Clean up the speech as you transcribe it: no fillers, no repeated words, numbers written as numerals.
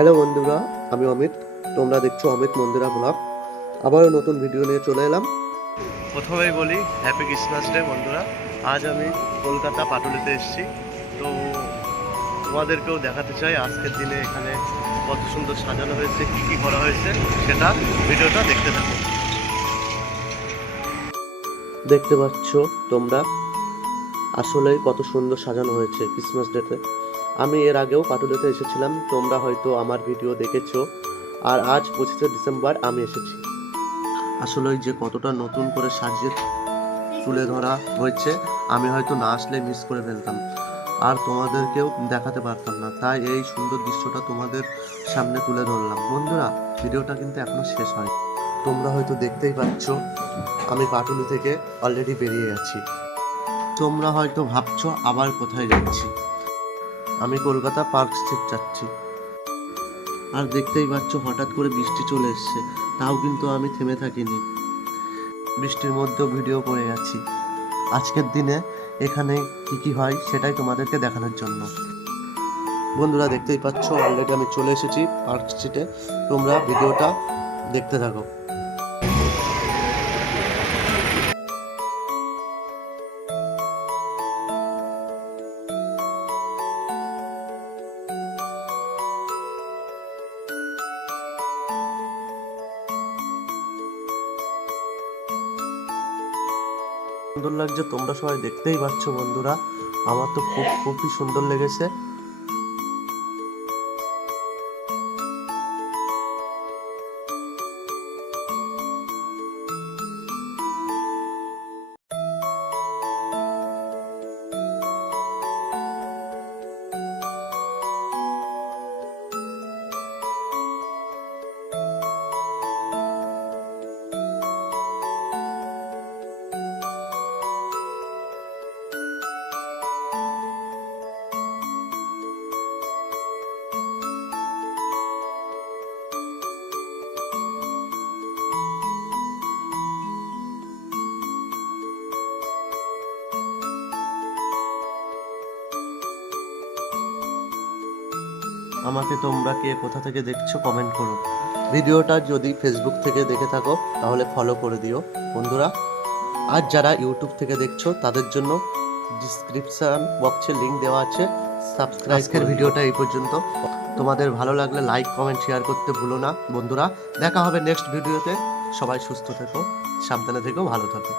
Hello বন্ধুরা, আমি অমিত। তোমরা দেখছো অমিত মন্দিরা ব্লগ। আবারও নতুন ভিডিও নিয়ে চলে এলাম। প্রথমেই বলি হ্যাপি ক্রিসমাস ডে বন্ধুরা। আজ আমি কলকাতা পাটুলিতে এসেছি। তো তোমাদেরকেও দেখাতে চাই আজকের দিনে এখানে কত সুন্দর সাজানো হয়েছে, কি কি করা হয়েছে, সেটা ভিডিওটা দেখতে থাকো। দেখতে পাচ্ছ তোমরা আসলেই কত সুন্দর সাজানো হয়েছে ক্রিসমাস ডেতে। আমি এর আগেও পাটুলিতে এসেছিলাম, তোমরা হয়তো আমার ভিডিও দেখেছো। আর আজ 25শে ডিসেম্বর আমি এসেছি। আসলে যে কতটা নতুন করে সাজিয়ে তুলে ধরা হয়েছে, আমি হয়তো না আসলে মিস করে ফেলতাম আর তোমাদেরকেও দেখাতে পারতাম না। তাই এই সুন্দর দৃশ্যটা তোমাদের সামনে তুলে ধরলাম। বন্ধুরা, ভিডিওটা কিন্তু এখনো শেষ হয়। তোমরা হয়তো দেখতেই পাচ্ছ আমি পাটুলি থেকে অলরেডি বেরিয়ে গেছি। তোমরা হয়তো ভাবছো আবার কোথায় যাচ্ছি। আমি কলকাতা পার্ক স্ট্রিট যাচ্ছি। আর দেখতেই পাচ্ছ হঠাৎ করে বৃষ্টি চলে এসছে, তাও কিন্তু আমি থেমে থাকিনি। বৃষ্টির মধ্যেও ভিডিও করে গেছি আজকের দিনে এখানে কি কি হয় সেটাই তোমাদেরকে দেখানোর জন্য। বন্ধুরা, দেখতেই পাচ্ছ অলরেডি আমি চলে এসেছি পার্ক স্ট্রিটে। তোমরা ভিডিওটা দেখতে থাকো। সুন্দর লাগছে, তোমরা সবাই দেখতেই পাচ্ছ বন্ধুরা। আমার তো খুবই সুন্দর লেগেছে। আমাকে তোমরা কে কোথা থেকে দেখছো কমেন্ট করো। ভিডিওটা যদি ফেসবুক থেকে দেখে থাকো তাহলে ফলো করে দিও বন্ধুরা। আর যারা ইউটিউব থেকে দেখছো তাদের জন্য ডিসক্রিপশন বক্সে লিংক দেওয়া আছে, সাবস্ক্রাইব। আজকের ভিডিওটা এই পর্যন্ত। তোমাদের ভালো লাগলে লাইক কমেন্ট শেয়ার করতে ভুলো না বন্ধুরা। দেখা হবে নেক্সট ভিডিওতে। সবাই সুস্থ থেকো, সাবধানে থেকো, ভালো থাকো।